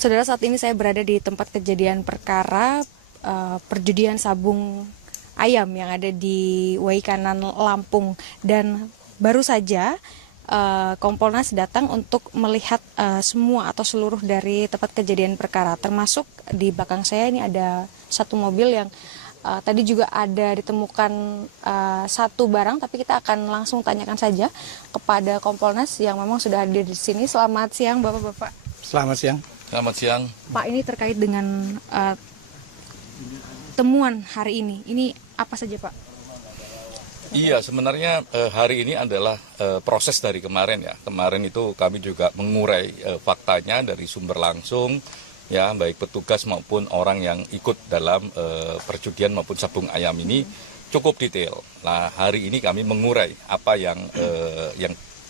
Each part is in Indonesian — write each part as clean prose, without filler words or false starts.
Saudara, saat ini saya berada di tempat kejadian perkara perjudian sabung ayam yang ada di Waikanan, Lampung. Dan baru saja Kompolnas datang untuk melihat semua atau seluruh dari tempat kejadian perkara. Termasuk di belakang saya ini ada satu mobil yang tadi juga ada ditemukan satu barang, tapi kita akan langsung tanyakan saja kepada Kompolnas yang memang sudah hadir di sini. Selamat siang Bapak-Bapak. Selamat siang. Selamat siang. Pak, ini terkait dengan temuan hari ini apa saja Pak? Iya, sebenarnya hari ini adalah proses dari kemarin ya. Kemarin itu kami juga mengurai faktanya dari sumber langsung, ya, baik petugas maupun orang yang ikut dalam perjudian maupun sabung ayam ini cukup detail. Nah, hari ini kami mengurai apa yang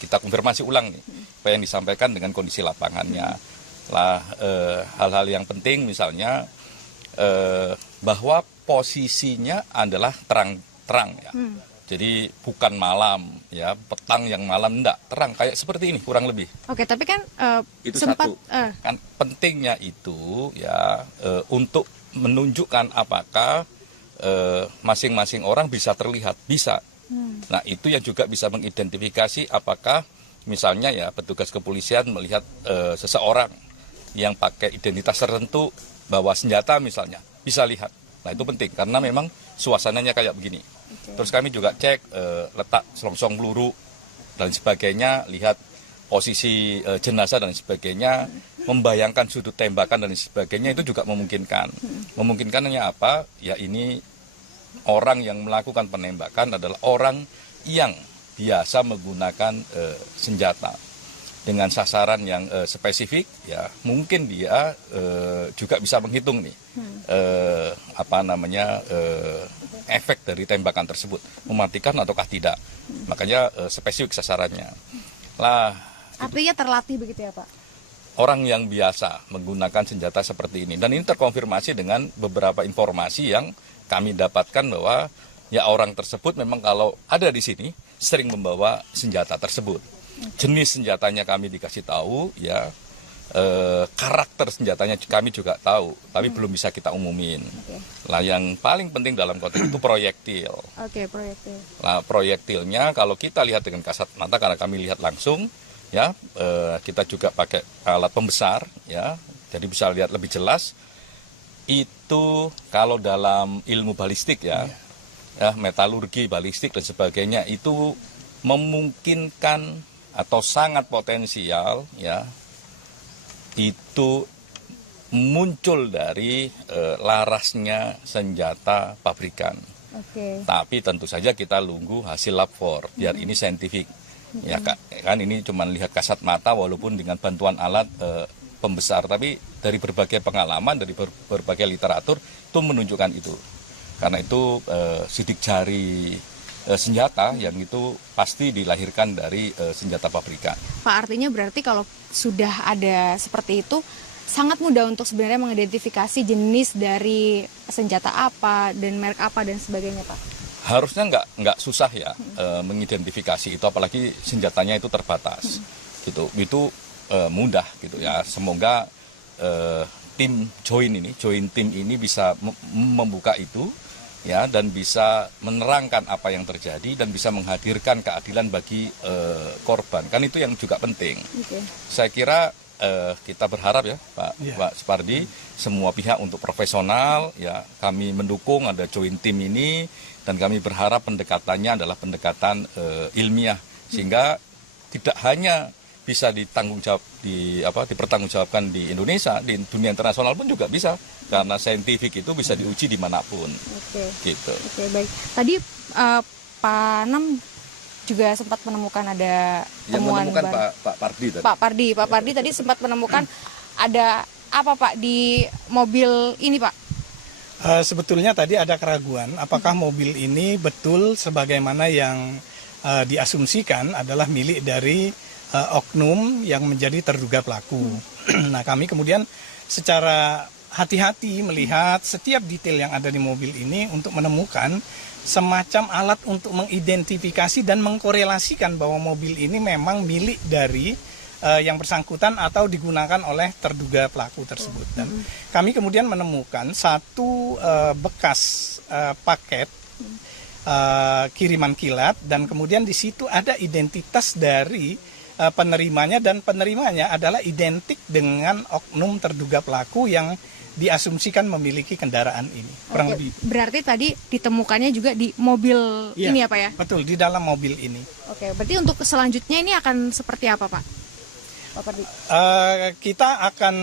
kita konfirmasi ulang nih, apa yang disampaikan dengan kondisi lapangannya. Lah, hal-hal yang penting misalnya bahwa posisinya adalah terang-terang ya. Jadi bukan malam ya, petang yang malam, enggak, terang kayak seperti ini kurang lebih. Oke, tapi kan Itu sempat satu. Kan pentingnya itu ya untuk menunjukkan apakah masing-masing orang bisa terlihat, bisa. Nah, itu yang juga bisa mengidentifikasi apakah misalnya ya petugas kepolisian melihat seseorang yang pakai identitas tertentu bawa senjata misalnya, bisa lihat. Nah, itu penting karena memang suasananya kayak begini. Terus kami juga cek letak selongsong peluru dan sebagainya, lihat posisi jenazah dan sebagainya, membayangkan sudut tembakan dan sebagainya, itu juga memungkinkan. Memungkinkannya apa? Ya, ini orang yang melakukan penembakan adalah orang yang biasa menggunakan senjata dengan sasaran yang spesifik, ya mungkin dia juga bisa menghitung nih efek dari tembakan tersebut, mematikan ataukah tidak. Makanya spesifik sasarannya. Lah, artinya terlatih begitu ya Pak? Orang yang biasa menggunakan senjata seperti ini, dan ini terkonfirmasi dengan beberapa informasi yang kami dapatkan bahwa ya orang tersebut memang kalau ada di sini sering membawa senjata tersebut. Jenis senjatanya kami dikasih tahu, ya karakter senjatanya kami juga tahu, tapi belum bisa kita umumin. Lah, yang paling penting dalam konteks itu proyektil. Proyektil. Nah, proyektilnya kalau kita lihat dengan kasat mata, karena kami lihat langsung, ya kita juga pakai alat pembesar, ya, jadi bisa lihat lebih jelas. Itu kalau dalam ilmu balistik ya, metalurgi balistik dan sebagainya, itu memungkinkan atau sangat potensial ya itu muncul dari larasnya senjata pabrikan. Tapi tentu saja kita tunggu hasil lab for biar ini saintifik. Ya kan ini cuma lihat kasat mata walaupun dengan bantuan alat pembesar, tapi dari berbagai pengalaman, dari berbagai literatur itu menunjukkan itu. Karena itu sidik jari senjata yang itu pasti dilahirkan dari senjata pabrikan. Pak, artinya berarti kalau sudah ada seperti itu sangat mudah untuk sebenarnya mengidentifikasi jenis dari senjata apa dan merek apa dan sebagainya Pak? Harusnya nggak susah ya mengidentifikasi itu, apalagi senjatanya itu terbatas. Gitu. Itu mudah gitu ya. Semoga tim join tim ini bisa membuka itu, ya, dan bisa menerangkan apa yang terjadi dan bisa menghadirkan keadilan bagi korban. Kan itu yang juga penting. Saya kira kita berharap ya Pak Supardi, semua pihak untuk profesional, ya, kami mendukung ada joint team ini, dan kami berharap pendekatannya adalah pendekatan ilmiah sehingga tidak hanya bisa dipertanggungjawabkan di Indonesia, di dunia internasional pun juga bisa, karena saintifik itu bisa diuji dimanapun. Gitu. Baik. Tadi Pak Nam juga sempat menemukan ada temuan Pak Pardi tadi sempat menemukan ada apa Pak di mobil ini Pak? Sebetulnya tadi ada keraguan apakah mobil ini betul sebagaimana yang diasumsikan adalah milik dari oknum yang menjadi terduga pelaku. Nah, kami kemudian secara hati-hati melihat setiap detail yang ada di mobil ini untuk menemukan semacam alat untuk mengidentifikasi dan mengkorelasikan bahwa mobil ini memang milik dari yang bersangkutan atau digunakan oleh terduga pelaku tersebut. Dan kami kemudian menemukan satu bekas paket kiriman kilat, dan kemudian di situ ada identitas dari penerimanya, dan penerimanya adalah identik dengan oknum terduga pelaku yang diasumsikan memiliki kendaraan ini. Kurang lebih. Berarti tadi ditemukannya juga di mobil ini ya Pak ya? Betul, di dalam mobil ini. Oke, berarti untuk selanjutnya ini akan seperti apa Pak? Pak Pardi? Kita akan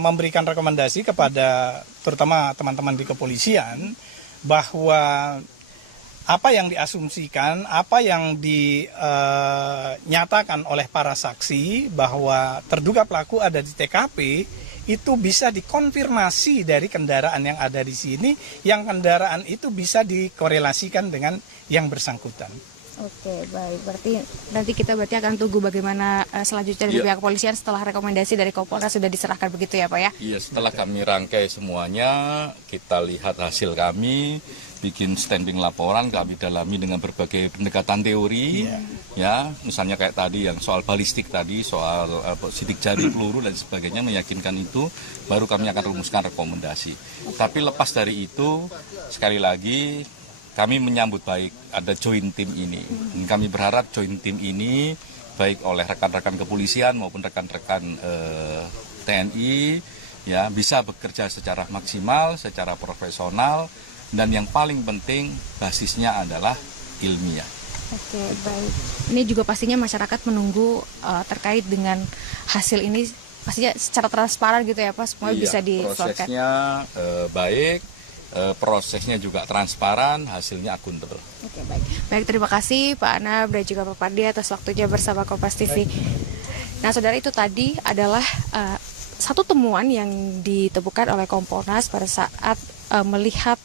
memberikan rekomendasi kepada terutama teman-teman di kepolisian bahwa apa yang diasumsikan, apa yang dinyatakan oleh para saksi bahwa terduga pelaku ada di TKP, itu bisa dikonfirmasi dari kendaraan yang ada di sini, yang kendaraan itu bisa dikorelasikan dengan yang bersangkutan. Oke, baik. Berarti kita akan tunggu bagaimana selanjutnya dari pihak kepolisian setelah rekomendasi dari Kompolnas sudah diserahkan begitu ya Pak ya? Iya, setelah kami rangkai semuanya, kita lihat hasil kami, bikin standing laporan, kami dalami dengan berbagai pendekatan teori, ya, misalnya kayak tadi yang soal balistik tadi, soal sidik jari peluru dan sebagainya, meyakinkan itu, baru kami akan rumuskan rekomendasi. Tapi lepas dari itu, sekali lagi, kami menyambut baik ada joint team ini. Dan kami berharap joint team ini, baik oleh rekan-rekan kepolisian maupun rekan-rekan TNI, ya, bisa bekerja secara maksimal, secara profesional, dan yang paling penting basisnya adalah ilmiah. Oke, baik. Ini juga pastinya masyarakat menunggu terkait dengan hasil ini, pastinya secara transparan gitu ya Pak, semua bisa dikeluarkan. Prosesnya baik, prosesnya juga transparan, hasilnya akuntabel. Oke, baik. Baik, terima kasih Pak Anab dan juga Pak Pardi atas waktunya bersama Kompas TV. Nah, saudara, itu tadi adalah satu temuan yang ditemukan oleh Kompolnas pada saat melihat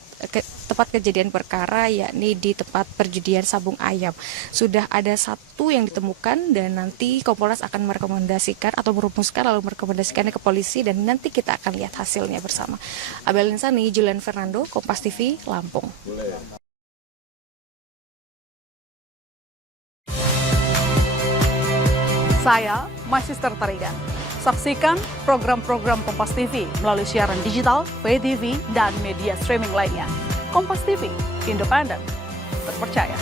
tempat kejadian perkara, yakni di tempat perjudian sabung ayam. Sudah ada satu yang ditemukan dan nanti Kompolnas akan merekomendasikan atau merumuskan lalu merekomendasikannya ke polisi, dan nanti kita akan lihat hasilnya bersama. Abel Insani, Julian Fernando, Kompas TV, Lampung. Saya Magister Tarigan. Saksikan program-program Kompas TV melalui siaran digital, pay TV, dan media streaming lainnya. Kompas TV, independen, terpercaya.